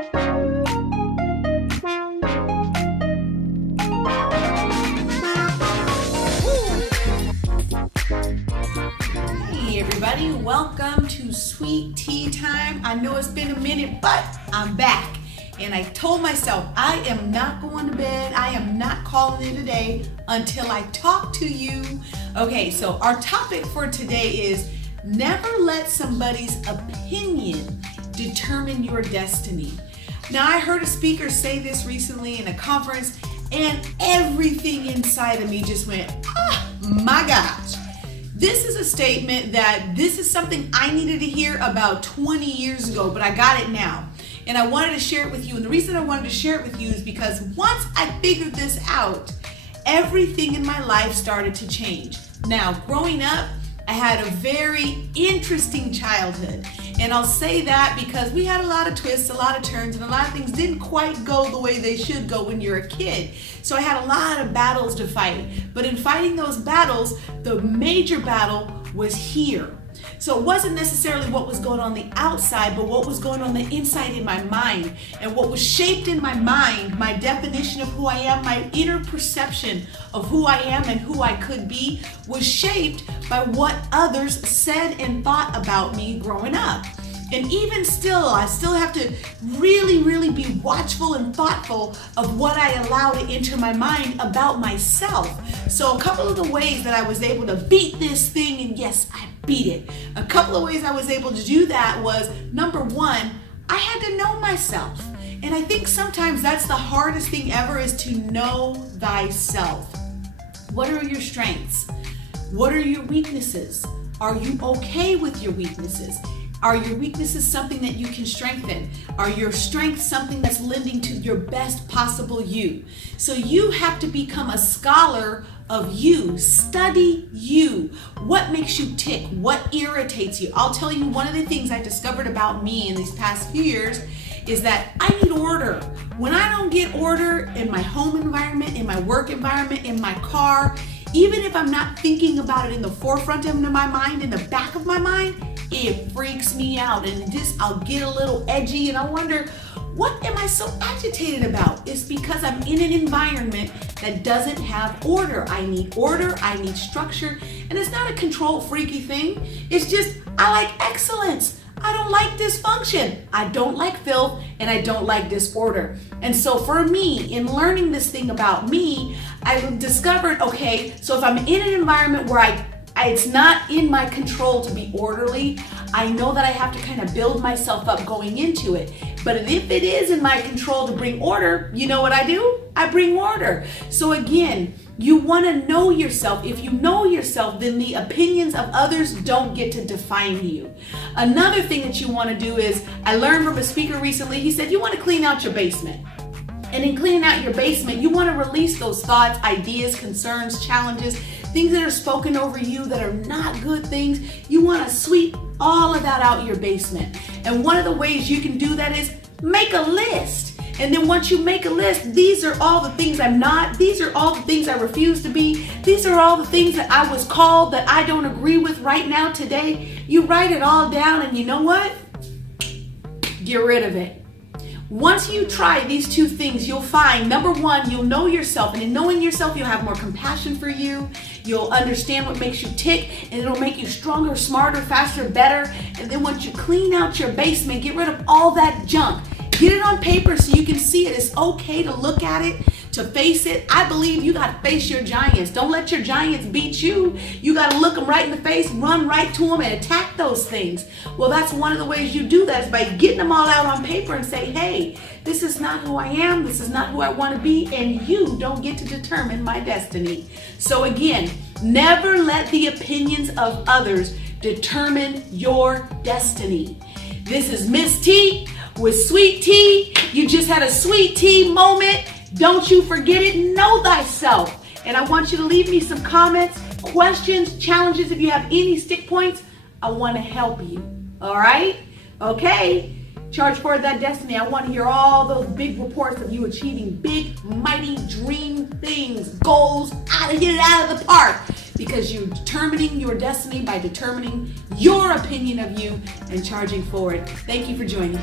Hey everybody, welcome to Sweet Tea Time. I know it's been a minute, but I'm back. And I told myself I am not going to bed. I am not calling it a day until I talk to you. Okay, so our topic for today is never let somebody's opinion determine your destiny. Now, I heard a speaker say this recently in a conference, and everything inside of me just went, oh my gosh. This is a statement that this is something I needed to hear about 20 years ago, but I got it now. And I wanted to share it with you. And the reason I wanted to share it with you is because once I figured this out, everything in my life started to change. Now, growing up, I had a very interesting childhood. And I'll say that because we had a lot of twists, a lot of turns, and a lot of things didn't quite go the way they should go when you're a kid. So I had a lot of battles to fight. But in fighting those battles, the major battle was here. So it wasn't necessarily what was going on the outside, but what was going on the inside in my mind. And what was shaped in my mind, my definition of who I am, my inner perception of who I am and who I could be, was shaped by what others said and thought about me growing up. And even still, I still have to really be watchful and thoughtful of what I allow to enter my mind about myself. So a couple of the ways that I was able to beat this thing, and yes, I beat it. A couple of ways I was able to do that was, number one, I had to know myself. And I think sometimes that's the hardest thing ever, is to know thyself. What are your strengths? What are your weaknesses? Are you okay with your weaknesses? Are your weaknesses something that you can strengthen? Are your strengths something that's lending to your best possible you? So you have to become a scholar of you. Study you. What makes you tick? What irritates you? I'll tell you, one of the things I discovered about me in these past few years is that I need order. When I don't get order in my home environment, in my work environment, in my car, even if I'm not thinking about it in the forefront of my mind, in the back of my mind, it freaks me out, and I'll get a little edgy, and I wonder, what am I so agitated about? It's because I'm in an environment that doesn't have order. I need order, I need structure, and it's not a control freaky thing. It's just, I like excellence. I don't like dysfunction. I don't like filth, and I don't like disorder. And so for me, in learning this thing about me, I discovered, okay, so if I'm in an environment where it's not in my control to be orderly, I know that I have to kind of build myself up going into it. But if it is in my control to bring order, you know what I do? I bring order. So again, you want to know yourself. If you know yourself, then the opinions of others don't get to define you. Another thing that you want to do is, I learned from a speaker recently, he said you want to clean out your basement. And in cleaning out your basement, you want to release those thoughts, ideas, concerns, challenges, things that are spoken over you that are not good things. You want to sweep all of that out your basement. And one of the ways you can do that is make a list. And then once you make a list, these are all the things I'm not. These are all the things I refuse to be. These are all the things that I was called that I don't agree with right now today. You write it all down, and you know what? Get rid of it. Once you try these two things, you'll find, number one, you'll know yourself. And in knowing yourself, you'll have more compassion for you. You'll understand what makes you tick, and it'll make you stronger, smarter, faster, better. And then once you clean out your basement, get rid of all that junk. Get it on paper so you can see it. It's okay to look at it, to face it. I believe you got to face your giants. Don't let your giants beat you. You got to look them right in the face, run right to them, and attack those things. Well, that's one of the ways you do that, is by getting them all out on paper and say, hey, this is not who I am. This is not who I want to be, and you don't get to determine my destiny. So again, never let the opinions of others determine your destiny. This is Miss T with Sweet Tea. You just had a sweet tea moment. Don't you forget it. Know thyself. And I want you to leave me some comments, questions, challenges. If you have any stick points, I want to help you. All right? Okay. Charge forward that destiny. I want to hear all those big reports of you achieving big, mighty dream things, goals, out of the park. Because you're determining your destiny by determining your opinion of you and charging forward. Thank you for joining.